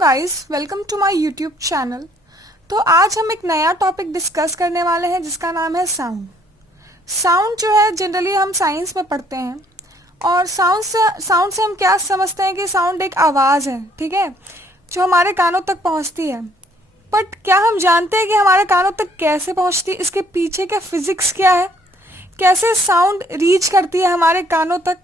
Guys, welcome to my YouTube channel. तो आज हम एक नया टॉपिक डिस्कस करने वाले हैं जिसका नाम है साउंड। साउंड जो है जनरली हम साइंस में पढ़ते हैं और साउंड से हम क्या समझते हैं कि साउंड एक आवाज़ है, ठीक है, जो हमारे कानों तक पहुंचती है। बट क्या हम जानते हैं कि हमारे कानों तक कैसे पहुंचती है, इसके पीछे का फिजिक्स क्या है, कैसे साउंड रीच करती है हमारे कानों तक,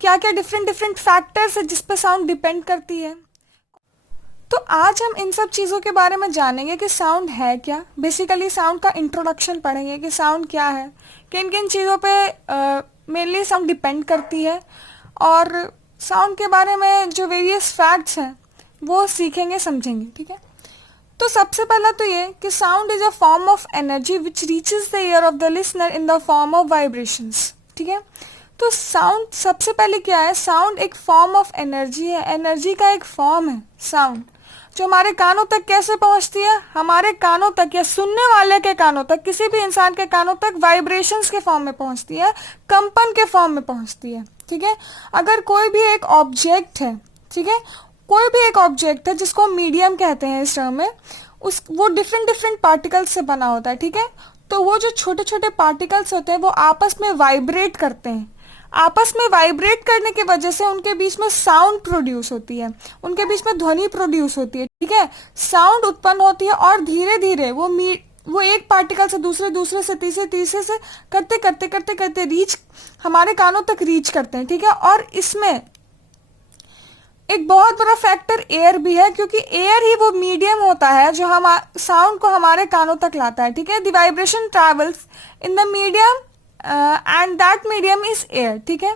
क्या क्या डिफरेंट डिफरेंट फैक्टर्स है जिस पर साउंड डिपेंड करती है। तो आज हम इन सब चीज़ों के बारे में जानेंगे कि साउंड है क्या। बेसिकली साउंड का इंट्रोडक्शन पढ़ेंगे कि साउंड क्या है, किन किन चीज़ों पे मेनली साउंड डिपेंड करती है, और साउंड के बारे में जो वेरियस फैक्ट्स हैं वो सीखेंगे समझेंगे, ठीक है। तो सबसे पहला तो ये कि sound is a form of energy which reaches the year of the listener in the form of vibrations, ठीक है। तो साउंड सबसे पहले क्या है, साउंड एक फॉर्म ऑफ एनर्जी है, एनर्जी का एक फॉर्म है साउंड, जो हमारे कानों तक कैसे पहुंचती है, हमारे कानों तक या सुनने वाले के कानों तक, किसी भी इंसान के कानों तक वाइब्रेशंस के फॉर्म में पहुंचती है, कंपन के फॉर्म में पहुंचती है, ठीक है। अगर कोई भी एक ऑब्जेक्ट है, ठीक है, कोई भी एक ऑब्जेक्ट है जिसको मीडियम कहते हैं इस टर्म में, वो डिफरेंट डिफरेंट पार्टिकल्स से बना होता है, ठीक है। तो वो जो छोटे छोटे पार्टिकल्स होते हैं वो आपस में वाइब्रेट करते हैं, आपस में वाइब्रेट करने की वजह से उनके बीच में साउंड प्रोड्यूस होती है, उनके बीच में ध्वनि प्रोड्यूस होती है, ठीक है। साउंड उत्पन्न होती है और धीरे धीरे वो एक पार्टिकल से दूसरे, दूसरे से तीसरे, तीसरे से करते करते करते करते रीच हमारे कानों तक रीच करते हैं, ठीक है। और इसमें एक बहुत बड़ा फैक्टर एयर भी है, क्योंकि एयर ही वो मीडियम होता है जो हम साउंड को हमारे कानों तक लाता है, ठीक है। The vibration travels in the medium and that medium is air, ठीक है।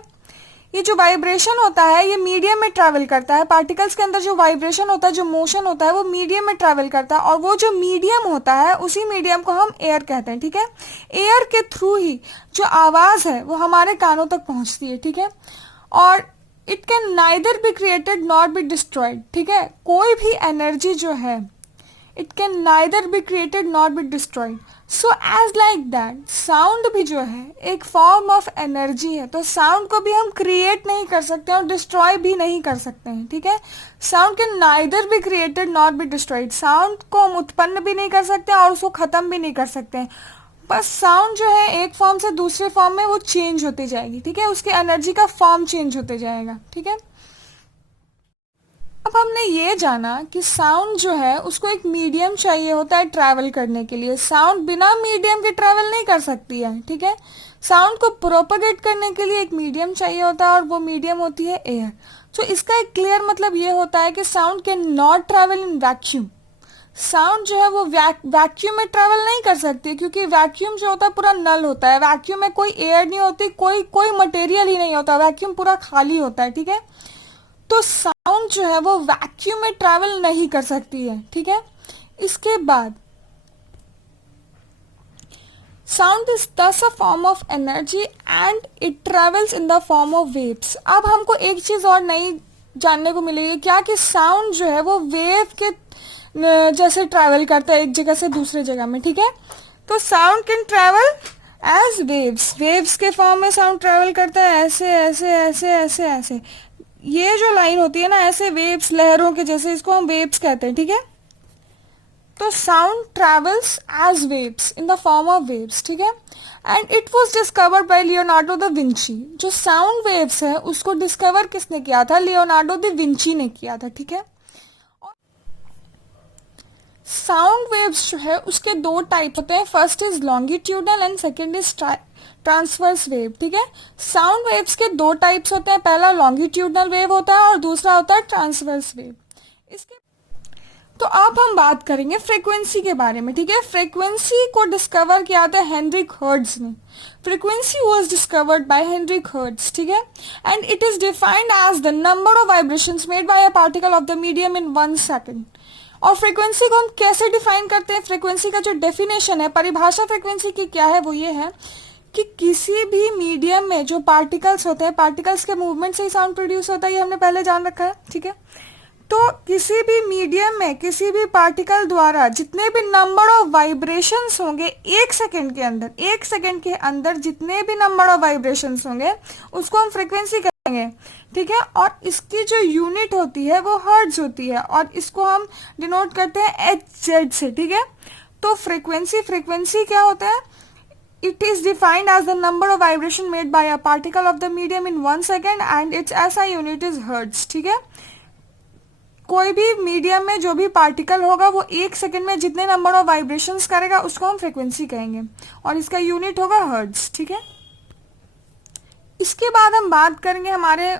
ये जो वाइब्रेशन होता है ये मीडियम में ट्रैवल करता है, पार्टिकल्स के अंदर जो वाइब्रेशन होता है, जो मोशन होता है वो मीडियम में ट्रैवल करता है, और वो जो मीडियम होता है उसी मीडियम को हम एयर कहते हैं, ठीक है। एयर के थ्रू ही जो आवाज़ है वो हमारे कानों तक पहुंचती है, ठीक है। और it can neither be created not be destroyed, ठीक है। कोई भी एनर्जी जो है it can neither be created not be destroyed, so as like that sound भी जो है एक फॉर्म ऑफ एनर्जी है। तो साउंड को भी हम क्रिएट नहीं कर सकते और डिस्ट्रॉय भी नहीं कर सकते हैं, ठीक है। Sound can neither be created not be destroyed, sound को हम उत्पन्न भी नहीं कर सकते और उसको ख़त्म भी नहीं कर सकते हैं। बस साउंड जो है एक फॉर्म से दूसरे फॉर्म में वो चेंज होती जाएगी, ठीक है, उसकी एनर्जी का फॉर्म चेंज होते जाएगा, ठीक है। अब हमने ये जाना कि साउंड जो है उसको एक मीडियम चाहिए होता है ट्रैवल करने के लिए, साउंड बिना मीडियम के ट्रैवल नहीं कर सकती है, ठीक है। साउंड को प्रोपगेट करने के लिए एक मीडियम चाहिए होता है और वो मीडियम होती है एयर। तो इसका एक क्लियर मतलब ये होता है कि sound can not travel in vacuum, sound जो है वो वैक्यूम में ट्रैवल नहीं कर सकती, क्योंकि वैक्यूम जो होता है पूरा नल होता है, वैक्यूम में कोई एयर नहीं होती, कोई मटेरियल ही नहीं होता, वैक्यूम पूरा खाली होता है, ठीक है। तो साउंड जो है वो वैक्यूम में ट्रैवल नहीं कर सकती है, ठीक है। इसके बाद साउंड इज दस a form of energy and it travels in the form of waves. अब हमको एक चीज और नई जानने को मिलेगी, क्या कि साउंड जो है वो वेव के जैसे ट्रैवल करता है एक जगह से दूसरे जगह में, ठीक है। तो sound can travel as waves, waves के फॉर्म में साउंड ट्रैवल करता है, ऐसे ऐसे ऐसे ऐसे ऐसे, ये जो लाइन होती है ना, ऐसे वेव्स, लहरों के जैसे, इसको हम वेव्स कहते हैं, ठीक है। तो sound travels as waves in the form of waves, ठीक है। And it was discovered by Leonardo da Vinci. जो साउंड वेव्स है उसको डिस्कवर किसने किया था, लियोनार्डो द विंची ने किया था, ठीक है। साउंड वेव्स जो है उसके दो टाइप होते हैं, first is longitudinal and second is transverse wave, ठीक है। साउंड वेव्स के दो टाइप्स होते हैं, पहला लॉन्गिट्यूडनल वेव होता है और दूसरा होता है ट्रांसवर्स वेव। इसके तो अब हम बात करेंगे फ्रीक्वेंसी के बारे में, ठीक है। फ्रीक्वेंसी को डिस्कवर किया था हेनरिक हर्ट्ज ने, frequency was discovered by Heinrich Hertz, ठीक है। And it is defined as the number of vibrations made by a particle of the medium in 1 second. और फ्रीक्वेंसी को हम कैसे डिफाइन करते हैं, फ्रीक्वेंसी का जो डेफिनेशन है, परिभाषा फ्रीक्वेंसी की क्या है, वो ये है कि किसी भी मीडियम में जो पार्टिकल्स होते हैं, पार्टिकल्स के मूवमेंट से ही साउंड प्रोड्यूस होता है, ये हमने पहले जान रखा है, ठीक है। तो किसी भी मीडियम में किसी भी पार्टिकल द्वारा जितने भी नंबर ऑफ वाइब्रेशंस होंगे एक सेकेंड के अंदर जितने भी नंबर ऑफ वाइब्रेशंस होंगे उसको हम फ्रीक्वेंसी ठीक है। और इसकी जो यूनिट होती है वो हर्ट्ज होती है और इसको हम डिनोट करते हैं HZ से, ठीक है। तो फ्रीक्वेंसी क्या होता है? It is defined as the number of vibration made by a particle of the medium in 1 second and its SI unit is hertz, ठीक है। कोई भी मीडियम में जो भी पार्टिकल होगा वो 1 सेकेंड में जितने नंबर ऑफ वाइब्रेशंस करेगा उसको हम फ्रीक्वेंसी कहेंगे और इसका यूनिट होगा हर्ट्ज, ठीक है। इसके बाद हम बात करेंगे, हमारे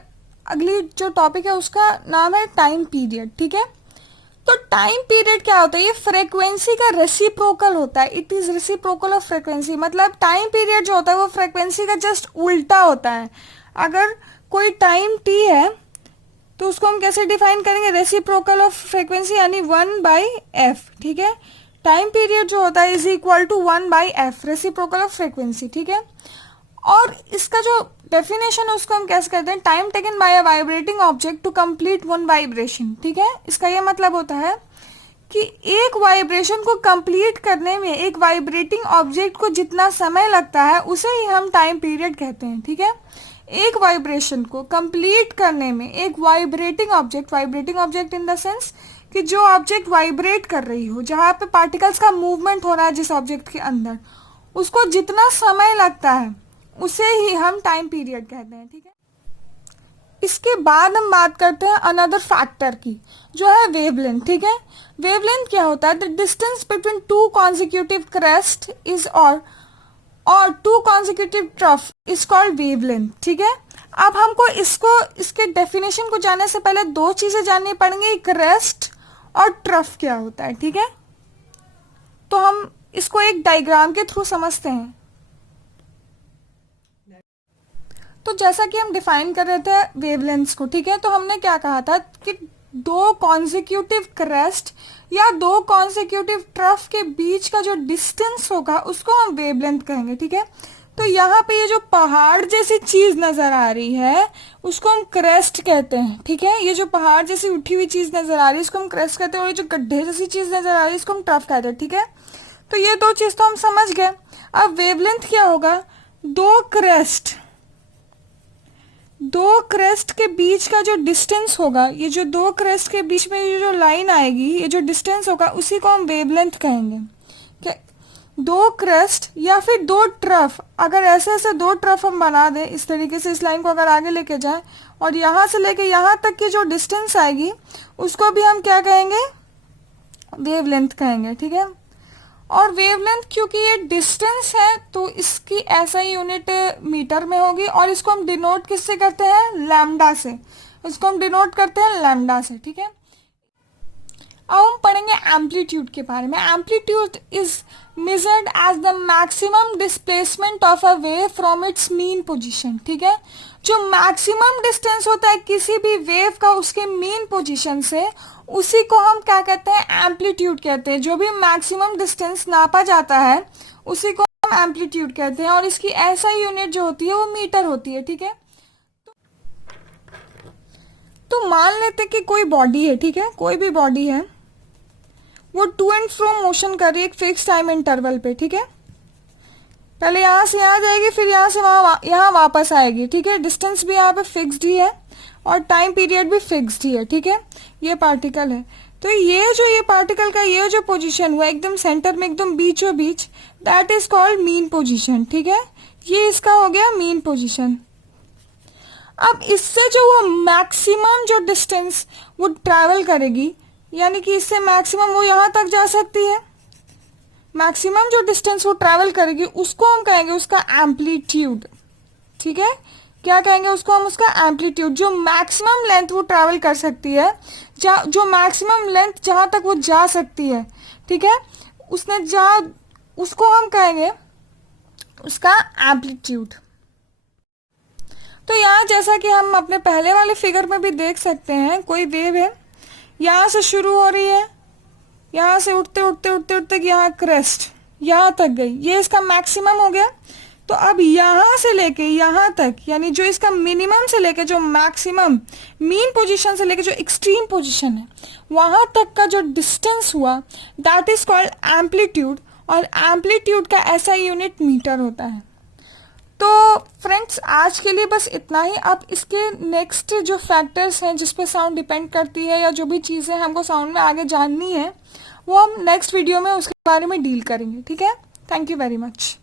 अगली जो टॉपिक है उसका नाम है टाइम पीरियड, ठीक है। तो टाइम पीरियड क्या होता है? ये फ्रीक्वेंसी का रेसिप्रोकल होता है। It is reciprocal of frequency, मतलब टाइम पीरियड जो होता है वो फ्रीक्वेंसी का जस्ट उल्टा होता है। अगर कोई टाइम t है तो उसको हम कैसे डिफाइन करेंगे? रेसिप्रोकल ऑफ फ्रीक्वेंसी यानी 1/f, ठीक है। टाइम पीरियड जो होता है is equal to 1/f, reciprocal of frequency, ठीक है। और इसका जो डेफिनेशन है उसको हम कैसे करते हैं? Time taken by a vibrating object to complete one vibration, ठीक है। इसका ये मतलब होता है कि एक वाइब्रेशन को कंप्लीट करने में एक वाइब्रेटिंग ऑब्जेक्ट को जितना समय लगता है उसे ही हम टाइम पीरियड कहते हैं, ठीक है। एक वाइब्रेशन को कंप्लीट करने में एक vibrating object in the sense कि जो ऑब्जेक्ट वाइब्रेट कर रही हो, जहाँ पे पार्टिकल्स का मूवमेंट हो रहा है जिस ऑब्जेक्ट के अंदर, उसको जितना समय लगता है उसे ही हम टाइम पीरियड कहते हैं, ठीक है। इसके बाद हम बात करते हैं अनदर फैक्टर की, जो है वेवलेंथ, ठीक है। वेवलेंथ क्या होता है? The distance between two consecutive crest is और two consecutive trough is called wavelength, ठीक है। अब हमको इसके डेफिनेशन को जानने से पहले दो चीजें जाननी पड़ेंगी, क्रेस्ट और ट्रफ क्या होता है, ठीक है। तो हम इसको एक डायग्राम के थ्रू समझते हैं। तो जैसा कि हम डिफाइन कर रहे थे वेवलेंथ्स को, ठीक है, तो हमने क्या कहा था कि दो कॉन्जिक्यूटिव क्रेस्ट या दो कॉन्जिक्यूटिव ट्रफ के बीच का जो डिस्टेंस होगा उसको हम वेवलेंथ कहेंगे, ठीक है। तो यहाँ पे ये जो पहाड़ जैसी चीज नजर आ रही है उसको हम क्रेस्ट कहते हैं, ठीक है। ये जो पहाड़ जैसी उठी हुई चीज नजर आ रही है इसको हम क्रेस्ट कहते हैं और ये जो गड्ढे जैसी चीज नजर आ रही है इसको हम ट्रफ कहते हैं, ठीक है। तो ये दो चीज तो हम समझ गए। अब वेवलेंथ क्या होगा? दो क्रेस्ट के बीच का जो डिस्टेंस होगा, ये जो दो क्रेस्ट के बीच में ये जो लाइन आएगी, ये जो डिस्टेंस होगा उसी को हम वेवलेंथ कहेंगे। क्या दो क्रेस्ट या फिर दो ट्रफ, अगर ऐसे दो ट्रफ हम बना दें इस तरीके से, इस लाइन को अगर आगे लेके जाए और यहाँ से लेके यहाँ तक की जो डिस्टेंस आएगी उसको भी हम क्या कहेंगे? वेवलेंथ कहेंगे, ठीक है। और वेवलेंथ क्योंकि ये डिस्टेंस है तो इसकी ऐसा ही यूनिट मीटर में होगी और इसको हम डिनोट किससे करते हैं? लैम्डा से। इसको हम डिनोट करते हैं लैम्डा से, ठीक है। अब हम पढ़ेंगे एम्पलीट्यूड के बारे में। Amplitude is measured as the maximum displacement of a wave from its mean position, ठीक है। जो मैक्सिमम डिस्टेंस होता है किसी भी वेव का उसके मीन पोजीशन से, उसी को हम क्या कहते हैं? एम्पलीट्यूड कहते हैं। जो भी मैक्सिमम डिस्टेंस नापा जाता है उसी को हम एम्पलीट्यूड कहते हैं और इसकी ऐसा यूनिट जो होती है वो मीटर होती है, ठीक है। तो मान लेते कि कोई बॉडी है, ठीक है, कोई भी बॉडी है, वो टू एंड फ्रो मोशन कर रही है एक फिक्स टाइम इंटरवल पे, ठीक है। पहले यहाँ से यहाँ जाएगी फिर यहाँ से यहाँ वापस आएगी, ठीक है। डिस्टेंस भी यहाँ पे फिक्स्ड ही है और टाइम पीरियड भी फिक्स्ड ही है, ठीक है। ये पार्टिकल है, तो ये पार्टिकल का ये जो पोजीशन हुआ एकदम सेंटर में, एकदम बीचों बीच, that is called mean position, ठीक है। ये इसका हो गया मीन पोजीशन। अब इससे जो वो मैक्सिमम जो डिस्टेंस वो ट्रैवल करेगी, यानी कि इससे मैक्सिमम वो यहाँ तक जा सकती है, मैक्सिमम जो डिस्टेंस वो ट्रैवल करेगी उसको हम कहेंगे उसका एम्पलीट्यूड, ठीक है। क्या कहेंगे उसको हम? उसका एम्पलीट्यूड। जो मैक्सिमम लेंथ वो ट्रैवल कर सकती है, जो मैक्सिमम लेंथ जहाँ तक वो जा सकती है, ठीक है, उसको हम कहेंगे उसका एम्पलीट्यूड। तो यहाँ जैसा कि हम अपने पहले वाले फिगर में भी देख सकते हैं, कोई वेव है, यहाँ से शुरू हो रही है, यहाँ से उठते उठते उठते उठते यहाँ क्रेस्ट यहाँ तक गई, ये इसका मैक्सिमम हो गया। तो अब यहाँ से लेके यहाँ तक, यानी जो इसका मिनिमम से लेके जो मैक्सिमम, मीन पोजीशन से लेके जो एक्सट्रीम पोजीशन है, वहाँ तक का जो डिस्टेंस हुआ दैट इज कॉल्ड एम्पलीट्यूड और एम्पलीट्यूड का ऐसा यूनिट मीटर होता है। तो फ्रेंड्स आज के लिए बस इतना ही। अब इसके नेक्स्ट जो फैक्टर्स हैं जिस पे साउंड डिपेंड करती है या जो भी चीज़ें हमको साउंड में आगे जाननी है वो हम नेक्स्ट वीडियो में उसके बारे में डील करेंगे, ठीक है। Thank you very much.